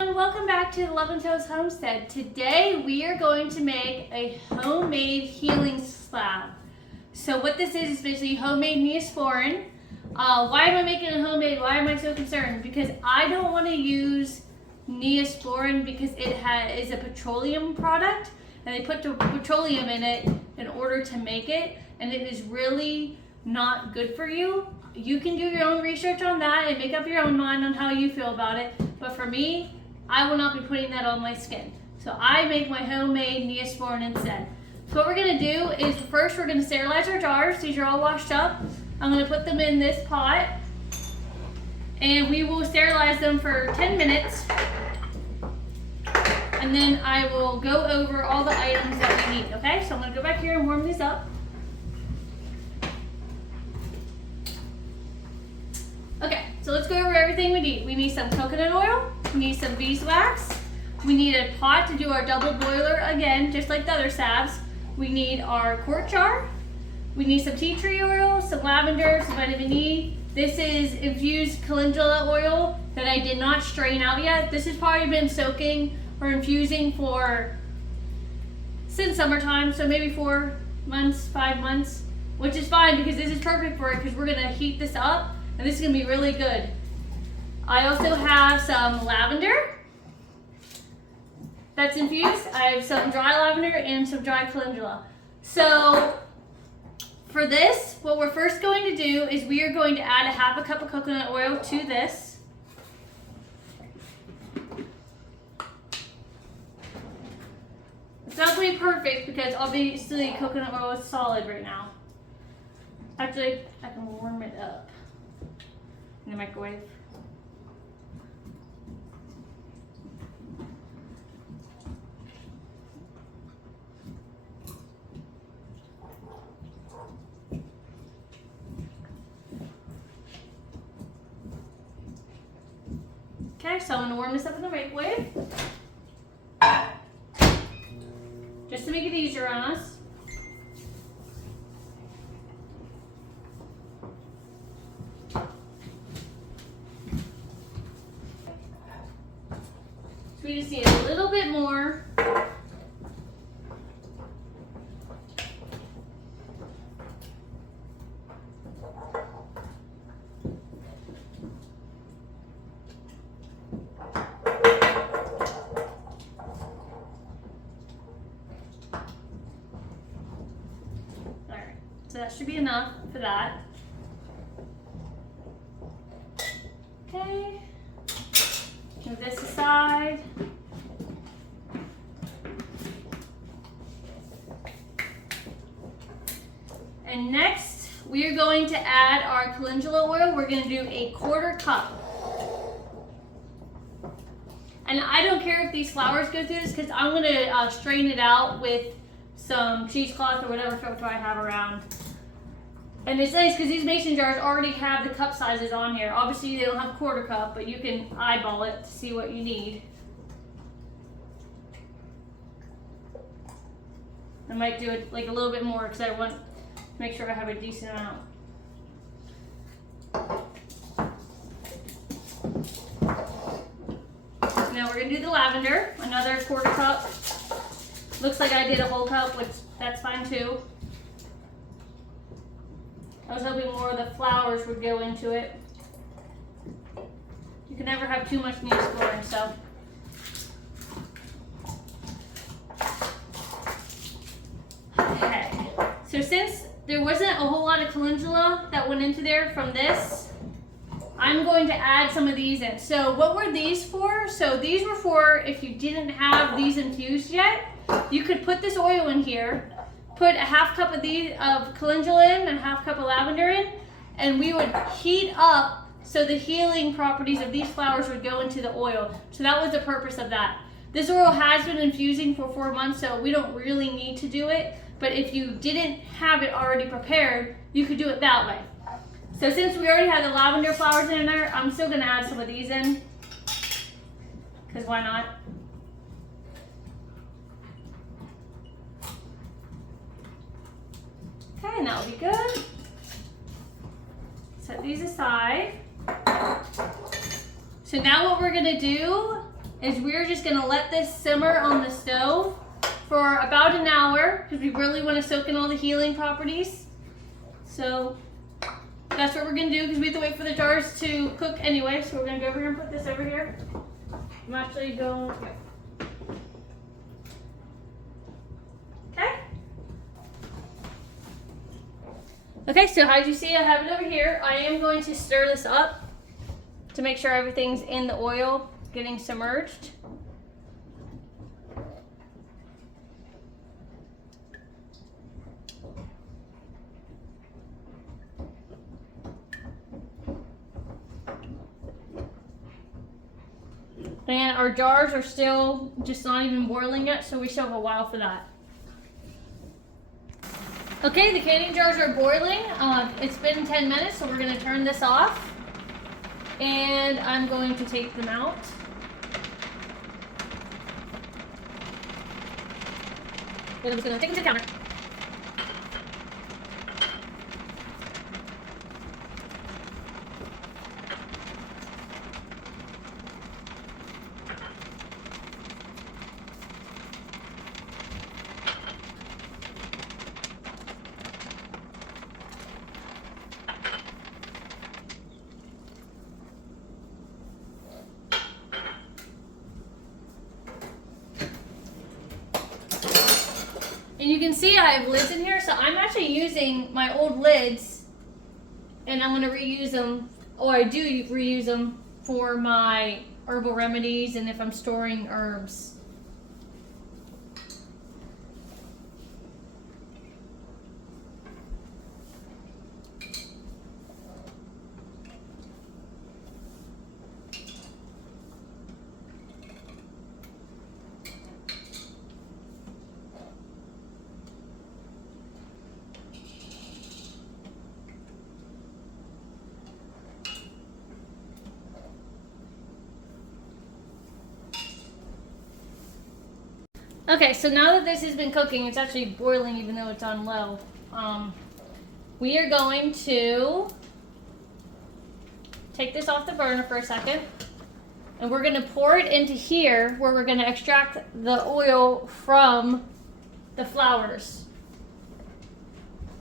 And welcome back to the Love and Toes Homestead. Today we are going to make a homemade healing slab. So what this is basically homemade Neosporin. Why am I making it homemade? Why am I so concerned? Because I don't want to use Neosporin because it is a petroleum product and they put the petroleum in it in order to make it, and it is really not good for you. You can do your own research on that and make up your own mind on how you feel about it, but for me, I will not be putting that on my skin. So I make my homemade Neosporin instead. So what we're gonna do is first we're gonna sterilize our jars. These are all washed up. I'm gonna put them in this pot and we will sterilize them for 10 minutes. And then I will go over all the items that we need, okay? So I'm gonna go back here and warm these up. Okay, so let's go over everything we need. We need some coconut oil, we need some beeswax, we need a pot to do our double boiler again, just like the other salves. We need our quart jar, we need some tea tree oil, some lavender, some vitamin E. This is infused calendula oil that I did not strain out yet. This has probably been soaking or infusing since summertime, so maybe 4 months, 5 months, which is fine because this is perfect for it because we're gonna heat this up and this is gonna be really good. I also have some lavender that's infused. I have some dry lavender and some dry calendula. So for this, what we're first going to do is we are going to add a half a cup of coconut oil to this. It's not going to be perfect because obviously coconut oil is solid right now. Actually, I can warm it up in the microwave. Okay, so I'm going to warm this up in the microwave. Just to make it easier on us. So we just need a little bit more. So that should be enough for that. Okay, move this aside. And next, we are going to add our calendula oil. We're going to do a 1/4 cup. And I don't care if these flowers go through this because I'm going to strain it out with some cheesecloth or whatever filter I have around. And it's nice because these mason jars already have the cup sizes on here. Obviously they don't have 1/4 cup, but you can eyeball it to see what you need. I might do it like a little bit more because I want to make sure I have a decent amount. Now we're going to do the lavender, another 1/4 cup. Looks like I did a whole cup, which that's fine too. I was hoping more of the flowers would go into it. You can never have too much Neosporin, so. Okay, so since there wasn't a whole lot of calendula that went into there from this, I'm going to add some of these in. So what were these for? So these were for if you didn't have these infused yet, you could put this oil in here, put a 1/2 cup of calendula in and a 1/2 cup of lavender in, and we would heat up so the healing properties of these flowers would go into the oil. So that was the purpose of that. This oil has been infusing for 4 months, so we don't really need to do it, but if you didn't have it already prepared, you could do it that way. So since we already had the lavender flowers in there, I'm still going to add some of these in, because why not? Okay, and that will be good. Set these aside. So now what we're gonna do is we're just gonna let this simmer on the stove for about an hour because we really want to soak in all the healing properties. So that's what we're gonna do because we have to wait for the jars to cook anyway. So we're gonna go over here and put this over here. I'm actually going, okay. Okay, so as you see, I have it over here. I am going to stir this up to make sure everything's in the oil, getting submerged. And our jars are still just not even boiling yet, so we still have a while for that. Okay, the canning jars are boiling. It's been 10 minutes, so we're going to turn this off. And I'm going to take them out. And I'm just going to take them to the counter. And you can see I have lids in here, so I'm actually using my old lids and I'm going to reuse them, or I do reuse them for my herbal remedies and if I'm storing herbs. Okay, so now that this has been cooking, it's actually boiling even though it's on low. We are going to take this off the burner for a second. And we're going to pour it into here where we're going to extract the oil from the flowers.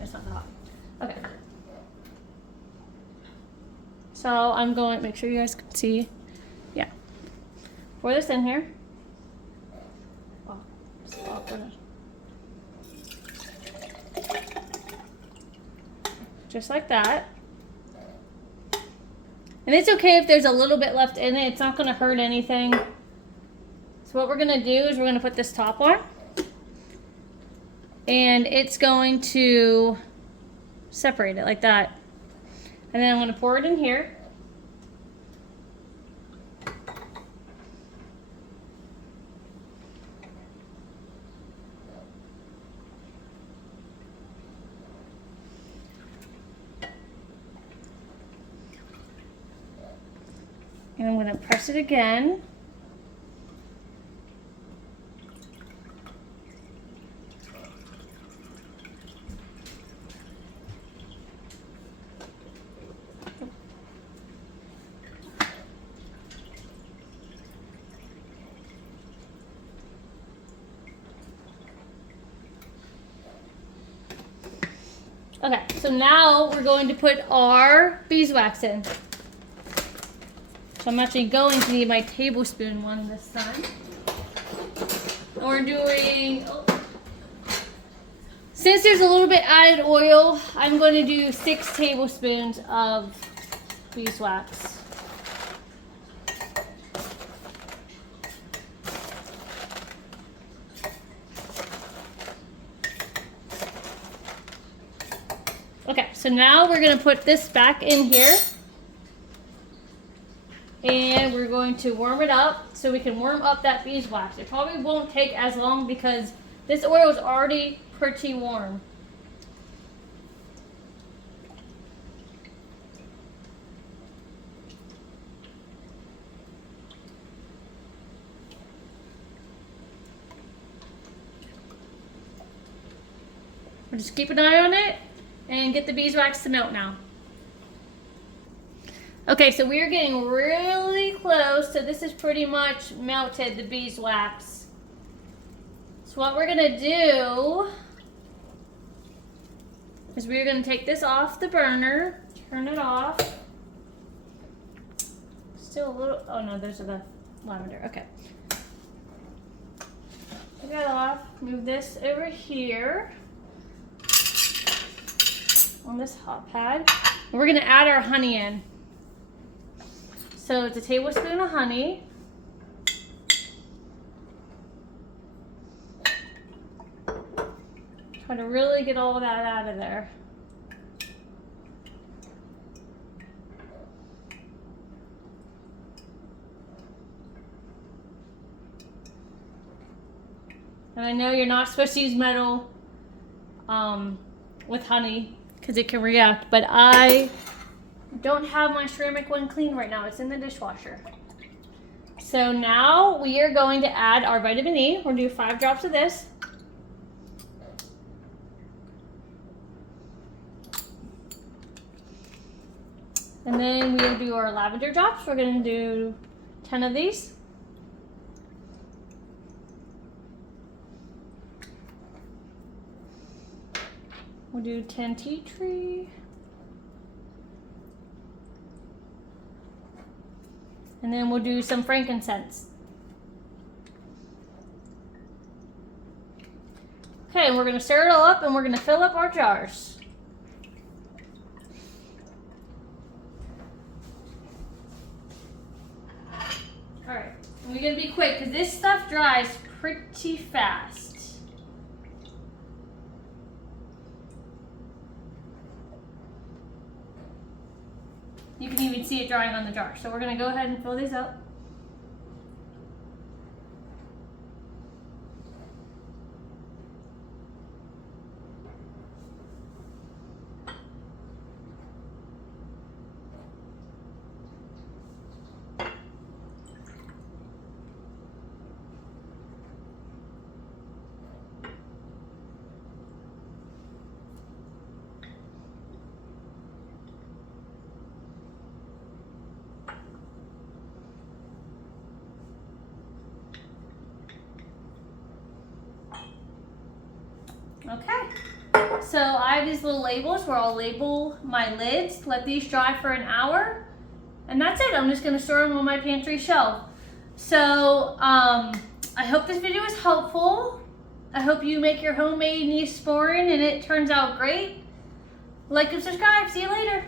It's not that hot. Okay. So I'm going to make sure you guys can see. Yeah. Pour this in here. Just like that. And it's okay if there's a little bit left in it. It's not going to hurt anything. So what we're going to do is we're going to put this top on. And it's going to separate it like that. And then I'm going to pour it in here. And I'm going to press it again. Okay, so now we're going to put our beeswax in. So I'm actually going to need my tablespoon one this time. And we're doing, since there's a little bit added oil, I'm going to do 6 tablespoons of beeswax. Okay, so now we're going to put this back in here. And we're going to warm it up so we can warm up that beeswax. It probably won't take as long because this oil is already pretty warm. We'll just keep an eye on it and get the beeswax to melt now. Okay, so we're getting really close. So this is pretty much melted, the beeswax. So what we're gonna do is we're gonna take this off the burner, turn it off. Still a little, oh no, those are the lavender, okay. Take that off, move this over here on this hot pad. We're gonna add our honey in. So it's a tablespoon of honey. Try to really get all that out of there. And I know you're not supposed to use metal with honey because it can react, but I don't have my ceramic one clean right now. It's in the dishwasher. So now we are going to add our vitamin E. We're gonna do 5 drops of this. And then we'll do our lavender drops. We're gonna do 10 of these. We'll do 10 tea tree. And then we'll do some frankincense. Okay, we're gonna stir it all up and we're gonna fill up our jars. All right, and we're gonna be quick because this stuff dries pretty fast. You can even see it drying on the jar. So we're gonna go ahead and fill these up. Okay, so I have these little labels where I'll label my lids, let these dry for an hour, and that's it. I'm just gonna store them on my pantry shelf. So I hope this video was helpful. I hope you make your homemade Neosporin and it turns out great. Like and subscribe, see you later.